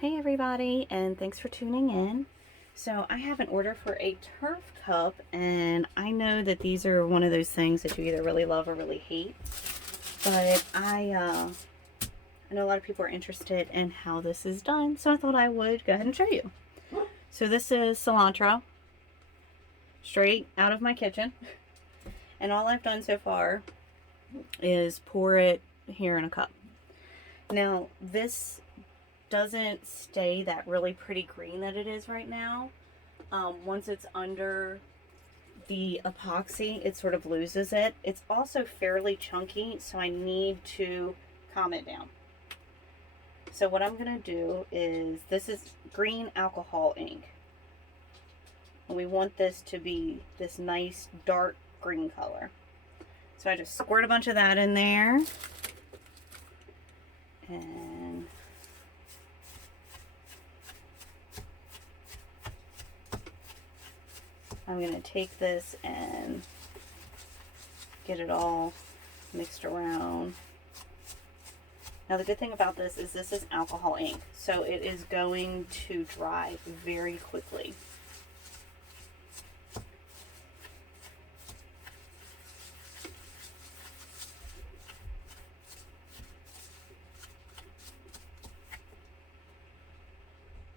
Hey everybody, and thanks for tuning in. So I have an order for a turf cup, and I know that these are one of those things that you either really love or really hate. But I know a lot of people are interested in how this is done, so I thought I would go ahead and show you. So this is cilantro, straight out of my kitchen, and all I've done so far is pour it here in a cup. Now this doesn't stay that really pretty green that it is right now. Once it's under the epoxy, it sort of loses it. It's also fairly chunky, so I need to calm it down. So what I'm going to do is, this is green alcohol ink. And we want this to be this nice dark green color. So I just squirt a bunch of that in there. And I'm going to take this and get it all mixed around. Now the good thing about this is alcohol ink, so it is going to dry very quickly.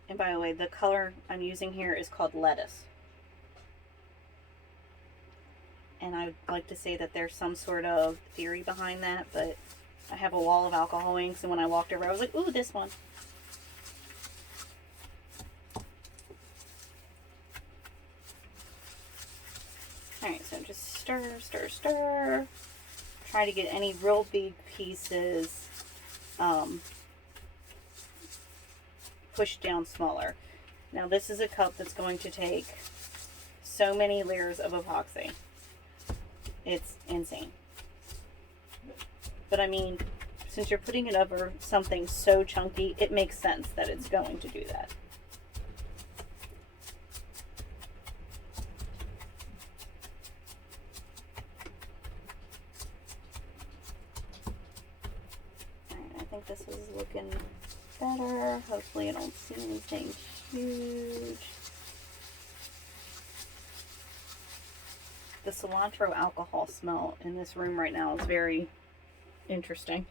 And by the way, the color I'm using here is called lettuce. And I'd like to say that there's some sort of theory behind that, but I have a wall of alcohol inks, and when I walked over, I was like, ooh, this one. Alright, so just stir, stir, stir. Try to get any real big pieces pushed down smaller. Now this is a cup that's going to take so many layers of epoxy. It's insane. But I mean, since you're putting it over something so chunky, it makes sense that it's going to do that. Alright, I think this is looking better. Hopefully I don't see anything huge. The cilantro alcohol smell in this room right now is very interesting.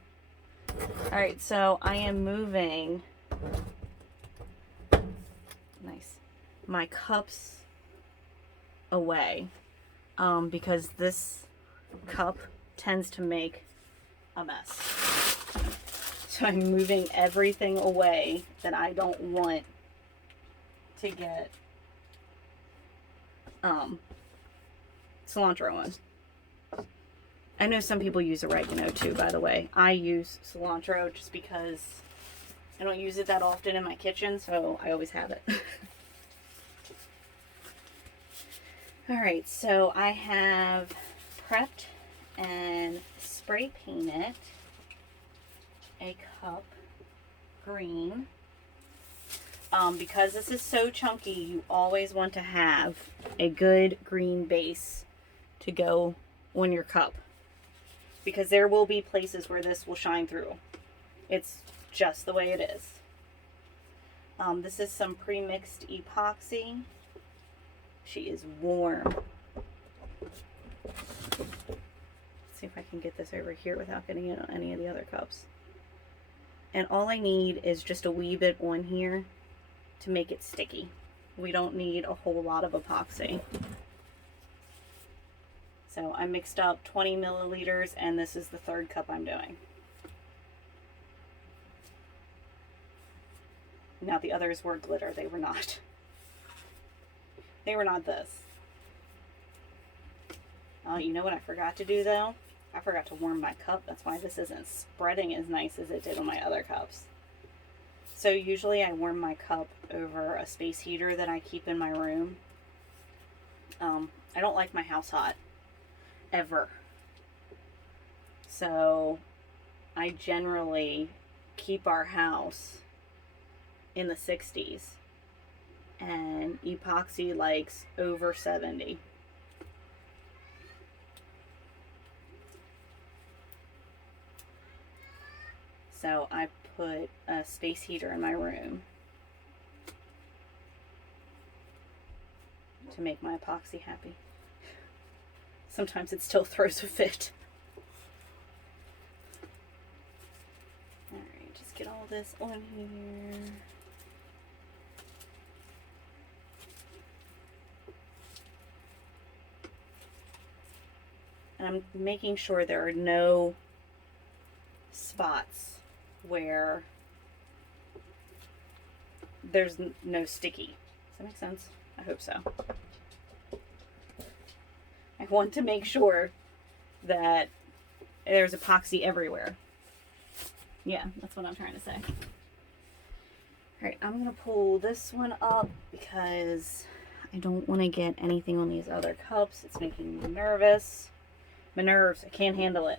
Alright, so I am moving my cups away because this cup tends to make a mess. So I'm moving everything away that I don't want to get cilantro on. I know some people use oregano too, by the way. I use cilantro just because I don't use it that often in my kitchen, so I always have it. Alright, so I have prepped and spray painted a cup green. Because this is so chunky, you always want to have a good green base to go on your cup, because there will be places where this will shine through. It's just the way it is. This is some pre-mixed epoxy. She is warm. Let's see if I can get this over here without getting it on any of the other cups. And all I need is just a wee bit on here to make it sticky. We don't need a whole lot of epoxy. So I mixed up 20 milliliters, and this is the third cup I'm doing. Now the others were glitter. They were not. They were not this. Oh, you know what I forgot to do though? I forgot to warm my cup. That's why this isn't spreading as nice as it did on my other cups. So usually I warm my cup over a space heater that I keep in my room. I don't like my house hot. Ever. So I generally keep our house in the 60s, and epoxy likes over 70. So I put a space heater in my room to make my epoxy happy. Sometimes it still throws a fit. Alright, just get all this on here. And I'm making sure there are no spots where there's no sticky. Does that make sense? I hope so. I want to make sure that there's epoxy everywhere. Yeah, that's what I'm trying to say. Alright, I'm going to pull this one up because I don't want to get anything on these other cups. It's making me nervous. My nerves, I can't handle it.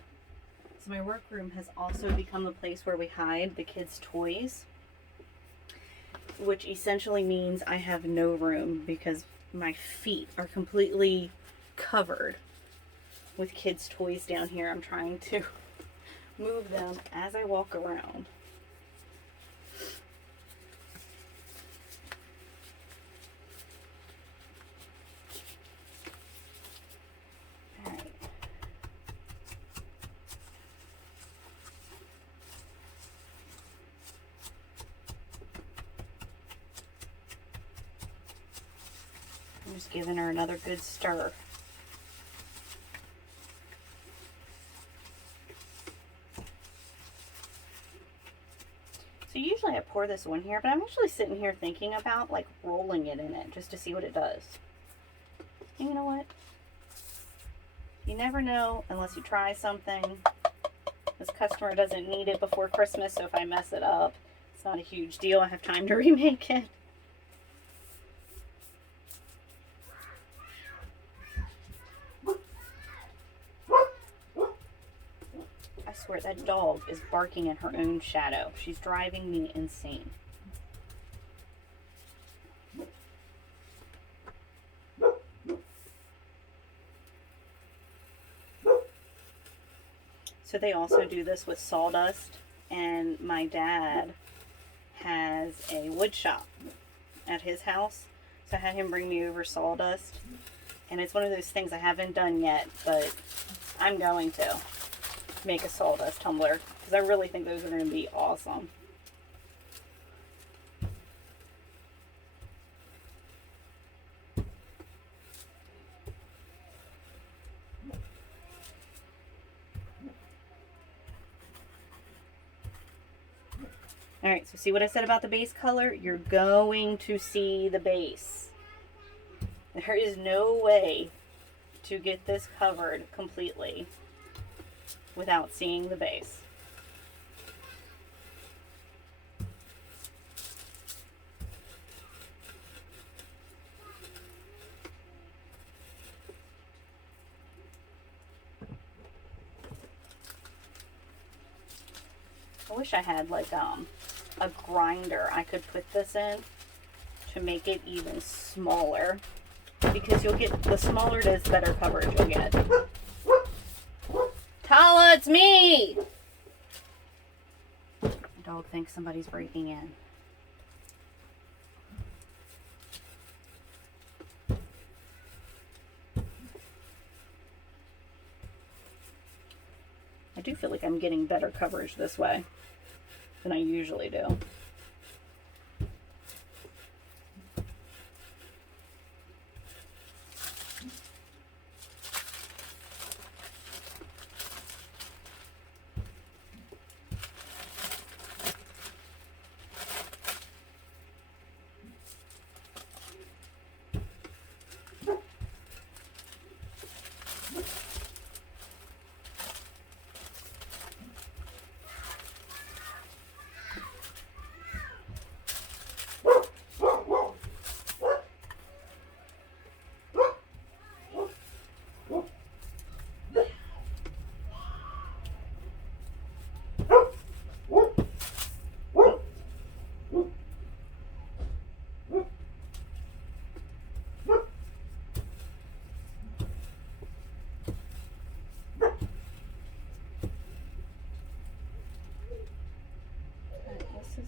So my workroom has also become the place where we hide the kids' toys, which essentially means I have no room because my feet are completely covered with kids' toys down here. I'm trying to move them as I walk around. I'm just giving her another good stir. So usually I pour this on here, but I'm actually sitting here thinking about like rolling it in it just to see what it does. And you know what? You never know unless you try something. This customer doesn't need it before Christmas, so if I mess it up, it's not a huge deal. I have time to remake it. I swear that dog is barking at her own shadow. She's driving me insane. So they also do this with sawdust, and my dad has a wood shop at his house. So I had him bring me over sawdust, and it's one of those things I haven't done yet, but I'm going to make a sawdust tumbler because I really think those are going to be awesome. Alright, so see what I said about the base color? You're going to see the base. There is no way to get this covered completely without seeing the base. I wish I had like a grinder I could put this in to make it even smaller, because you'll get, the smaller it is, the better coverage you'll get. Tala, it's me! The dog thinks somebody's breaking in. I do feel like I'm getting better coverage this way than I usually do.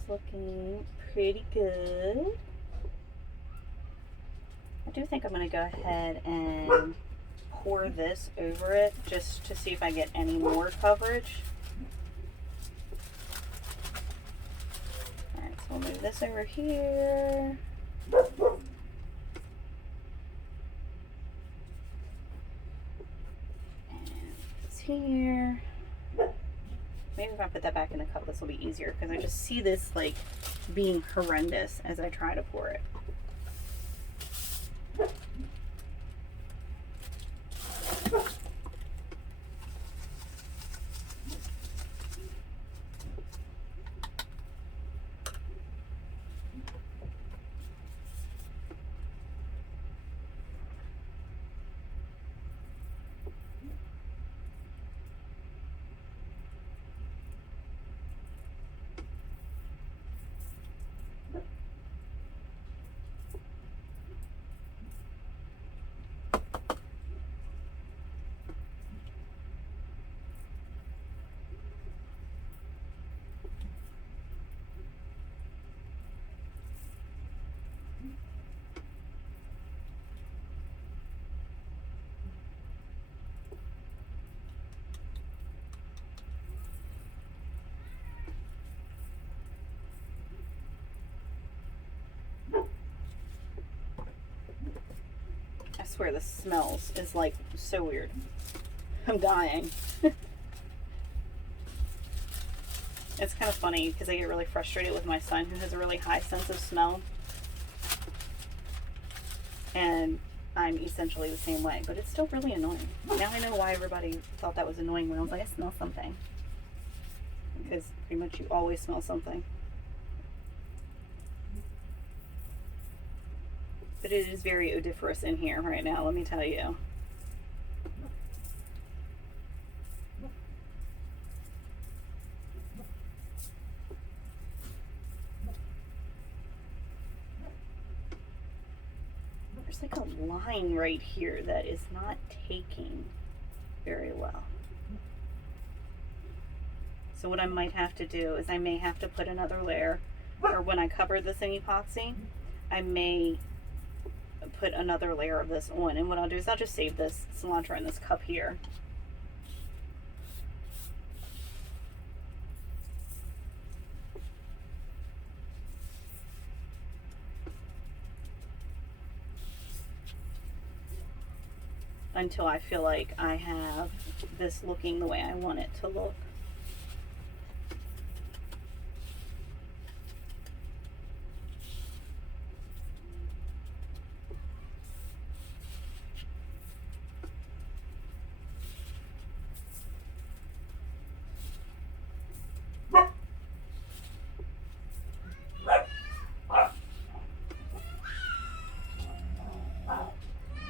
Looking pretty good. I do think I'm going to go ahead and pour this over it just to see if I get any more coverage. Alright, so we'll move this over here. And this here. Maybe if I put that back in the cup, this will be easier because I just see this like being horrendous as I try to pour it. I swear the smells is like so weird. I'm dying. It's kind of funny because I get really frustrated with my son who has a really high sense of smell. And I'm essentially the same way, but it's still really annoying. Now I know why everybody thought that was annoying when I was like, I smell something. Because pretty much you always smell something. But it is very odoriferous in here right now, let me tell you. There's like a line right here that is not taking very well. So what I might have to do is I may have to put another layer, or when I cover this in epoxy, I may put another layer of this on. And what I'll do is I'll just save this cilantro in this cup here. Until I feel like I have this looking the way I want it to look.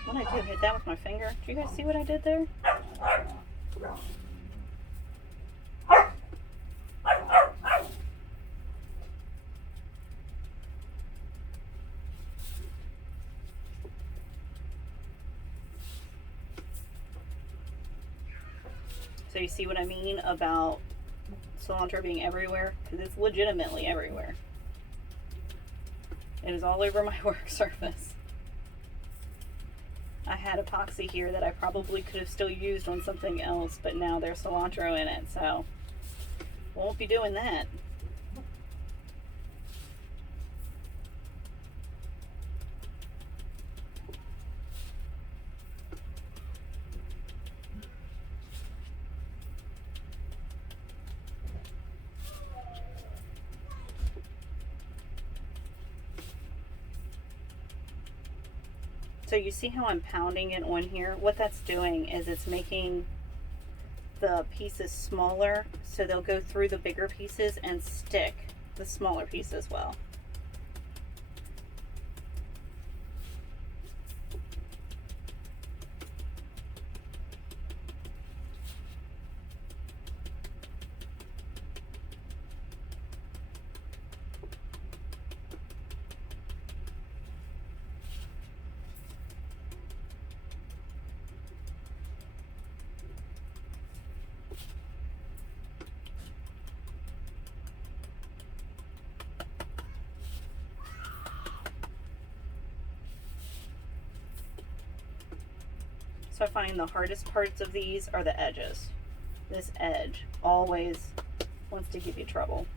What I did, hit that with my finger. Do you guys see what I did there? So you see what I mean about cilantro being everywhere? Because it's legitimately everywhere. It is all over my work surface. I had epoxy here that I probably could have still used on something else, but now there's cilantro in it, so won't be doing that. So you see how I'm pounding it on here? What that's doing is it's making the pieces smaller, so they'll go through the bigger pieces and stick the smaller pieces well. I find the hardest parts of these are the edges. This edge always wants to give you trouble.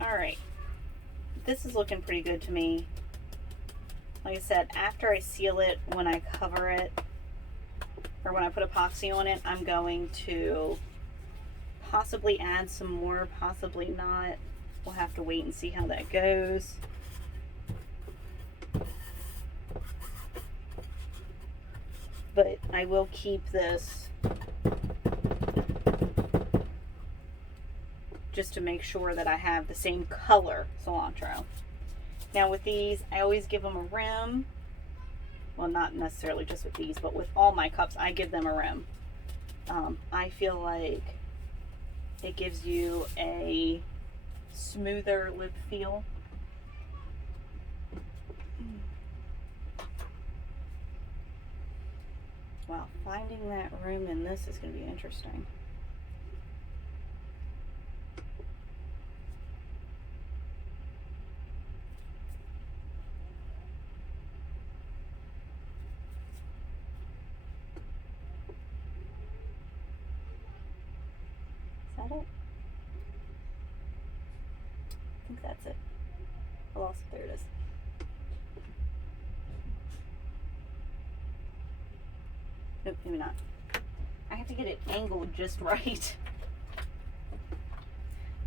All right, this is looking pretty good to me. Like I said, after I seal it, when I cover it, or when I put epoxy on it, I'm going to possibly add some more, possibly not. We'll have to wait and see how that goes. But I will keep this just to make sure that I have the same color cilantro. Now with these, I always give them a rim. Well, not necessarily just with these, but with all my cups, I give them a rim. I feel like it gives you a smoother lip feel. Wow, finding that room in this is going to be interesting. Is that it? I think that's it. I lost it. There it is. Nope, maybe not. I have to get it angled just right.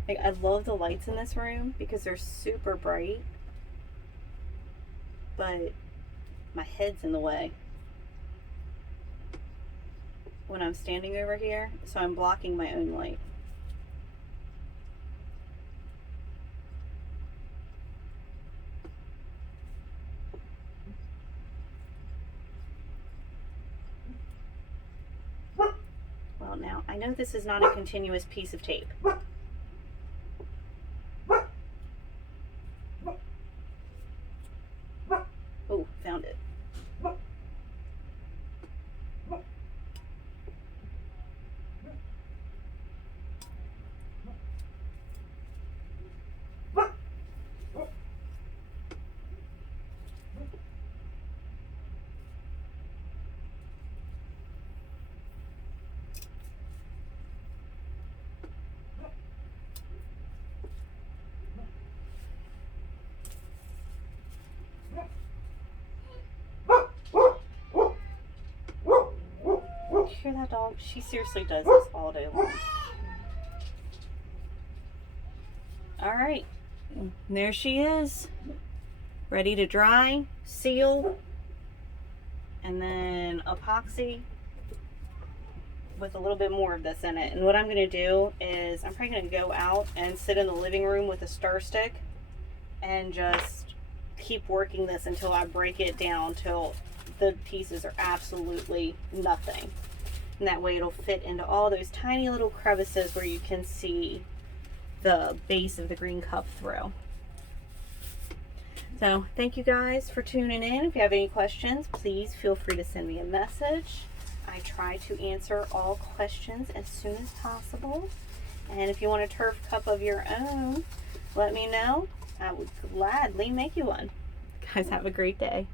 Like, I love the lights in this room because they're super bright, but my head's in the way when I'm standing over here, so I'm blocking my own light. Well, now, I know this is not a continuous piece of tape. Oh, found it. Hear that dog? She seriously does this all day long. All right, there she is, ready to dry, seal, and then epoxy with a little bit more of this in it. And what I'm going to do is I'm probably going to go out and sit in the living room with a stir stick and just keep working this until I break it down till the pieces are absolutely nothing. And that way it'll fit into all those tiny little crevices where you can see the base of the green cup through. So thank you guys for tuning in. If you have any questions, please feel free to send me a message. I try to answer all questions as soon as possible. And if you want a turf cup of your own, let me know. I would gladly make you one. Guys, have a great day.